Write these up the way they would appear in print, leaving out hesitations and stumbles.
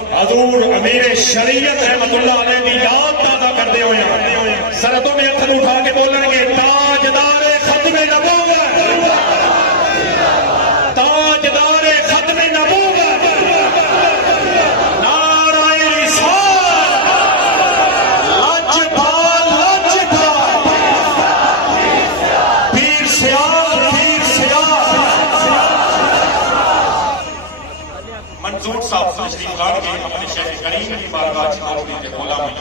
हजूर अमीर शरीयत रहमतुल्लाह अलैह की याद ताज़ा करते हुए सरहदों में हथ उठा के बोलेंगे ताजदारे खत्मे नबूवत, ताजदारे खत्मे नबूवत, नाराए रिसालत, लजपाल लजपाल, पीर सियाल पीर सियाल। मंजूर साहब तशरीफ लाने के अपने शेख करीम की बारगाह में के बोला में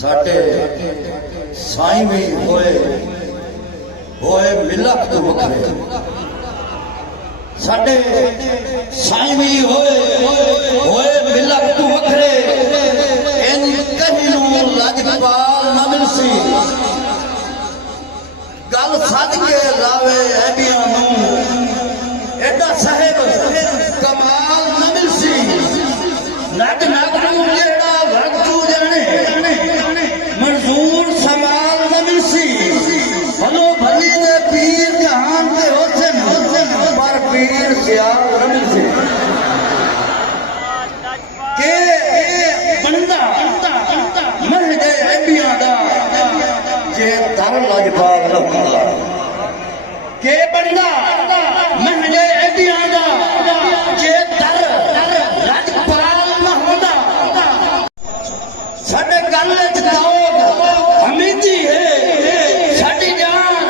साडे साईं भी होए मिलक तो वखरे, साडे साईं भी होए मिलक तो वखरे, इन कहीं लजपाल न मिलसी, गल सद के लावे ऐबियां नूं, एडा साहिब कमाल न मिलसी, नग नग नूं जेड़ा वरतू जाने, मंजूर समाल न मिलसी, भलो भली दे पीर जहान के होसन, पर पीर सियाल न मिलसी। के बंदा महजे ऐबियां दा जे दर लजपाल न हुंदा, के बंदा महजे ऐबियां दा जे दर लजपाल न हुंदा। साडे गल च लोग हमीदी है, साडी जान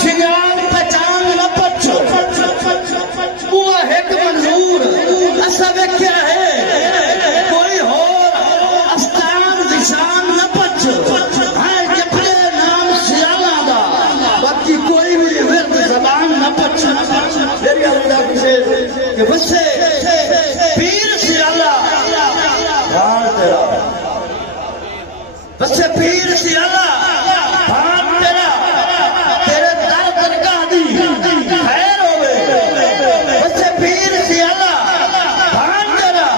सियाल पहचान न पछ, बुआ एक मंजूर असा वेख्या है, कोई होर अस्तान निशान न पछ, है जपले नाम सियाला दा, बाकी कोई भी विरद जबान न पछ। मेरी अल्लाह किसे कि वसे पीर सियाला भान तेरा, वसे पीर सियाला भान तेरा, तेरे दर दरगाह दी खैर होवे, वसे पीर सियाला भान तेरा,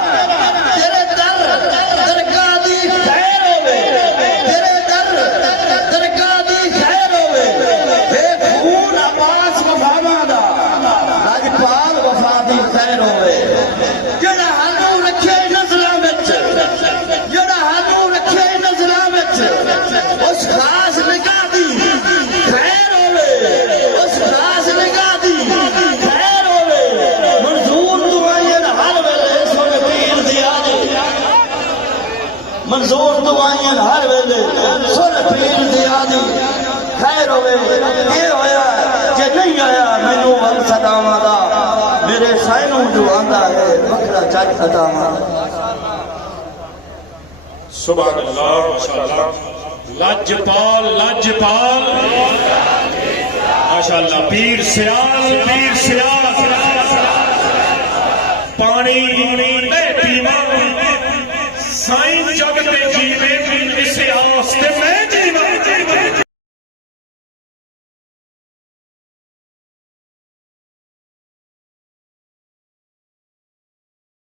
तेरे दर दरगाह दी खैर होवे, तेरे दर दरगाह दी खैर होवे। हे खून अब्बास वफावा दा, लजपाल वफा दी खैर होवे, जेड़ा हालू रखे नज़रां विच, जेड़ा हालू रखे नज़रां विच, उस खास निगाह दी खैर होवे, उस खास निगाह दी खैर होवे। मंजूर दुआएं हर वेले सुन पीर दिया दी, मंजूर दुआएं हर वेले सुन पीर दिया दी खैर होवे। ये होया जे नहीं आया मैनू वल सदावां दा, मेरे साइनू जो आंदा है वखरा चज अदावां। सुभान अल्लाह माशाअल्लाह। लजपाल लजपाल माशाअल्लाह। पीर सियाल पानी